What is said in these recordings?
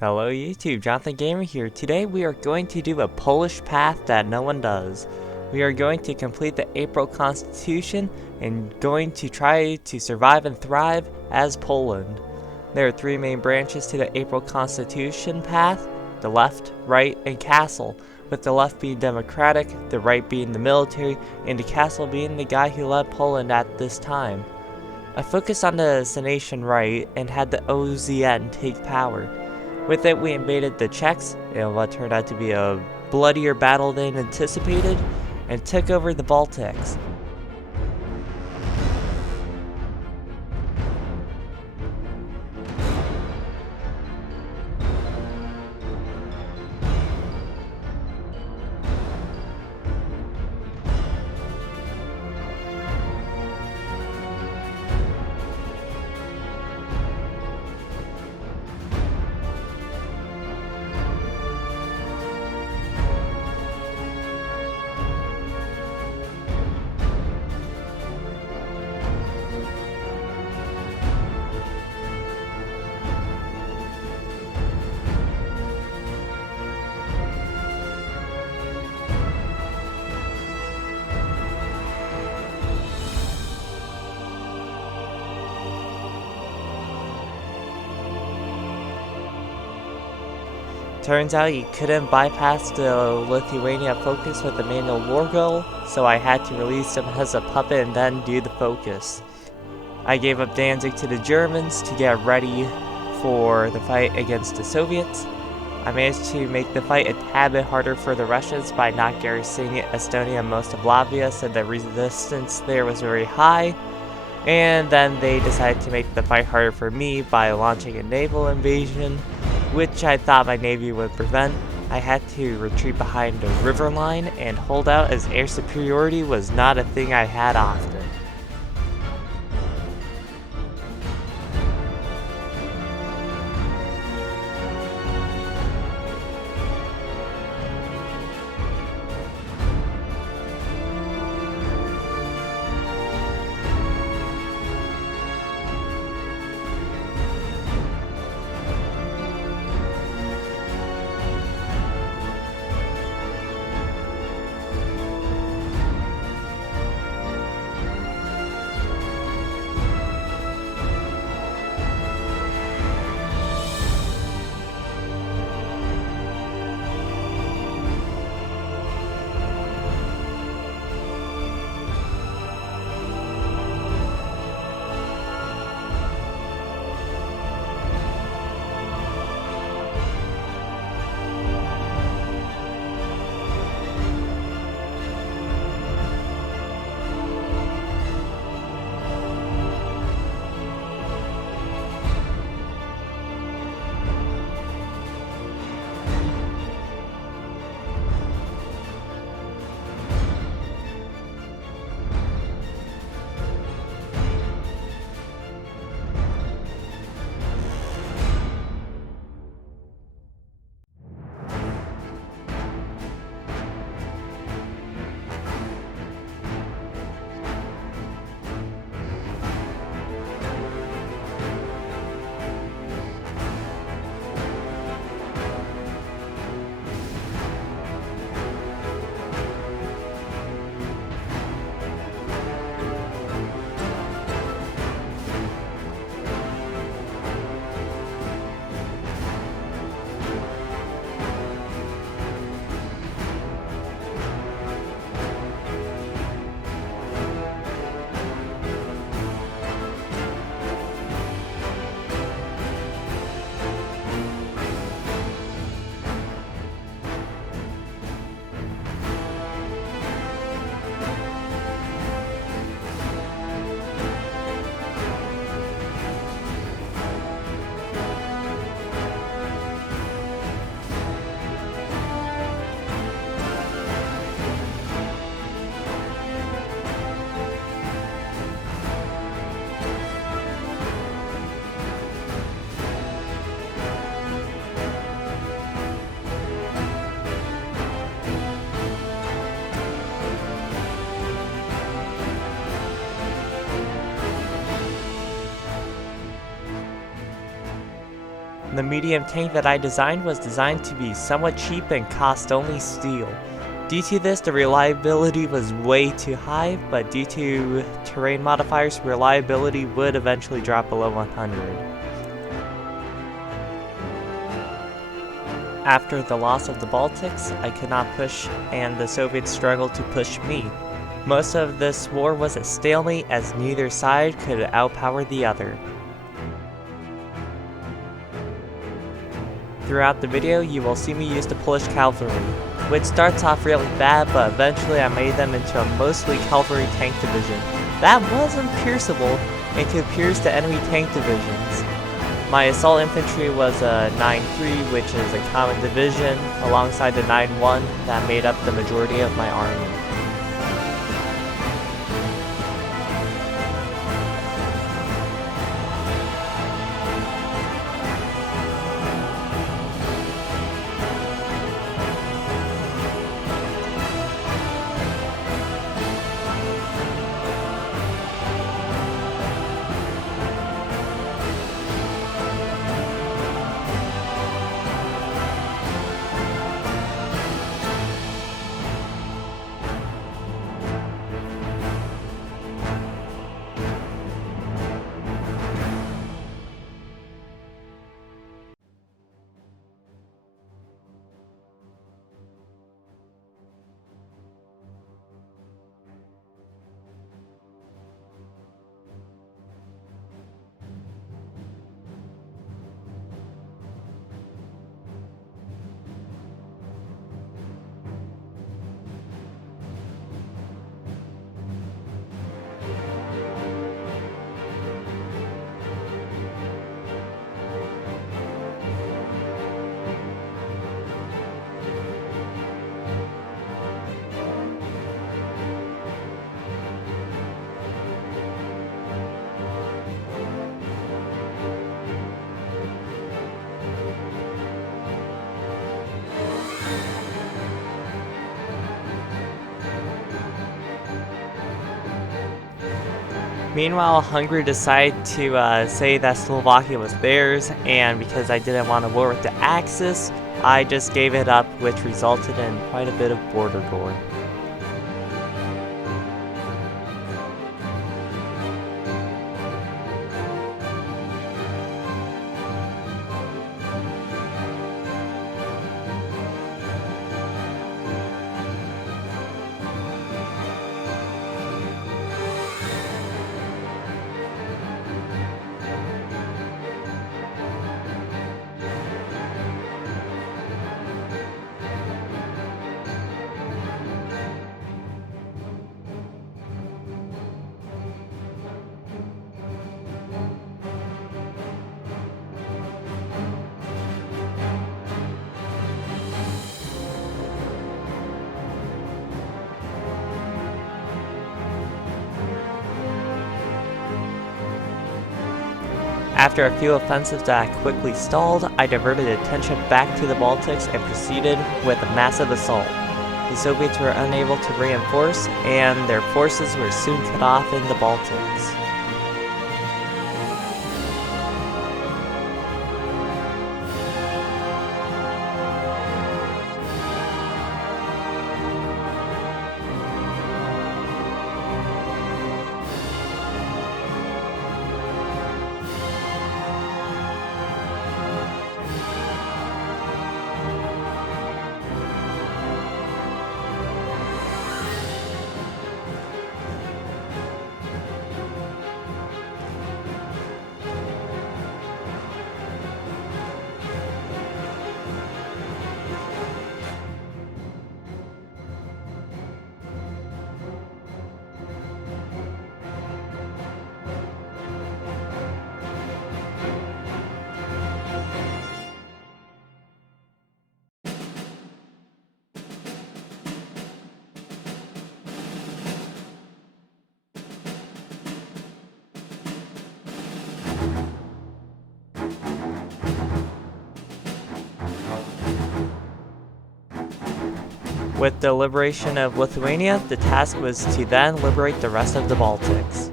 Hello YouTube, Jonathan Gamer here. Today we are going to do a Polish path that no one does. We are going to complete the April Constitution and going to try to survive and thrive as Poland. There are three main branches to the April Constitution path: the left, right, and castle, with the left being democratic, the right being the military, and the castle being the guy who led Poland at this time. I focused on the Senation right and had the OZN take power. With it, we invaded the Czechs in what turned out to be a bloodier battle than anticipated, and took over the Baltics. Turns out you couldn't bypass the Lithuania focus with the manual war goal, so I had to release him as a puppet and then do the focus. I gave up Danzig to the Germans to get ready for the fight against the Soviets. I managed to make the fight a tad bit harder for the Russians by not garrisoning Estonia and most of Latvia, so the resistance there was very high. And then they decided to make the fight harder for me by launching a naval invasion, which I thought my navy would prevent. I had to retreat behind a river line and hold out, as air superiority was not a thing I had often. The medium tank that I designed was designed to be somewhat cheap and cost only steel. Due to this, the reliability was way too high, but due to terrain modifiers, reliability would eventually drop below 100. After the loss of the Baltics, I could not push, and the Soviets struggled to push me. Most of this war was a stalemate, as neither side could outpower the other. Throughout the video, you will see me use the Polish cavalry, which starts off really bad, but eventually I made them into a mostly cavalry tank division that was unpierceable and could pierce the enemy tank divisions. My assault infantry was a 9-3, which is a common division, alongside the 9-1 that made up the majority of my army. Meanwhile, Hungary decided to say that Slovakia was theirs, and because I didn't want to war with the Axis, I just gave it up, which resulted in quite a bit of border gore. After a few offensives that quickly stalled, I diverted attention back to the Baltics and proceeded with a massive assault. The Soviets were unable to reinforce, and their forces were soon cut off in the Baltics. With the liberation of Lithuania, the task was to then liberate the rest of the Baltics.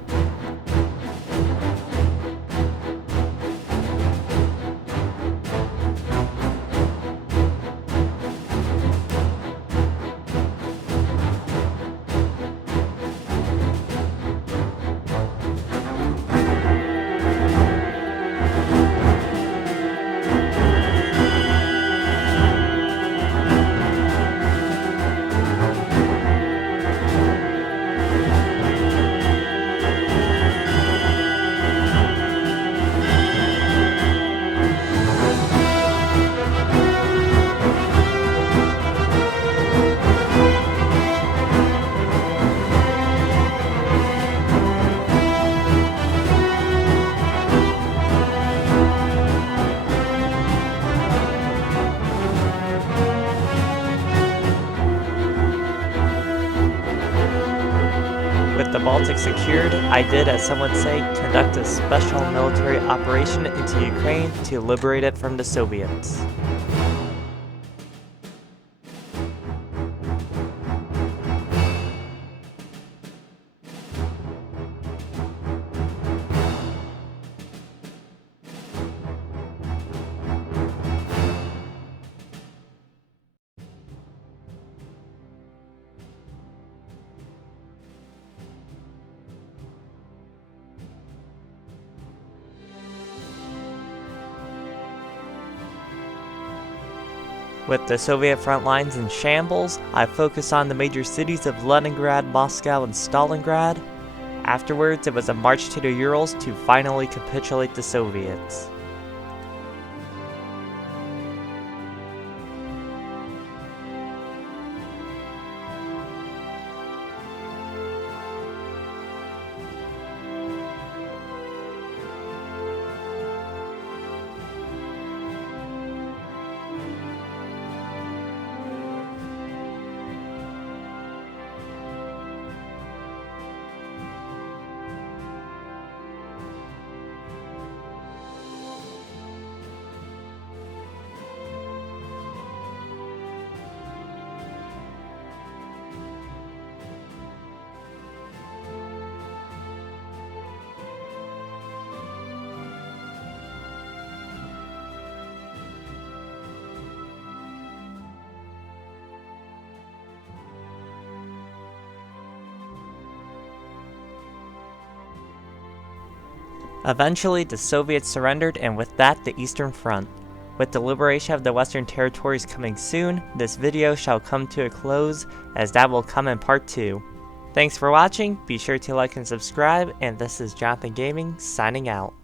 the Baltics secured, I did, as some would say, conduct a special military operation into Ukraine to liberate it from the Soviets. With the Soviet front lines in shambles, I focused on the major cities of Leningrad, Moscow, and Stalingrad. Afterwards, it was a march to the Urals to finally capitulate the Soviets. Eventually, the Soviets surrendered, and with that, the Eastern Front. With the liberation of the Western territories coming soon, this video shall come to a close, as that will come in part 2. Thanks for watching, be sure to like and subscribe, and this is Jonathan Gaming, signing out.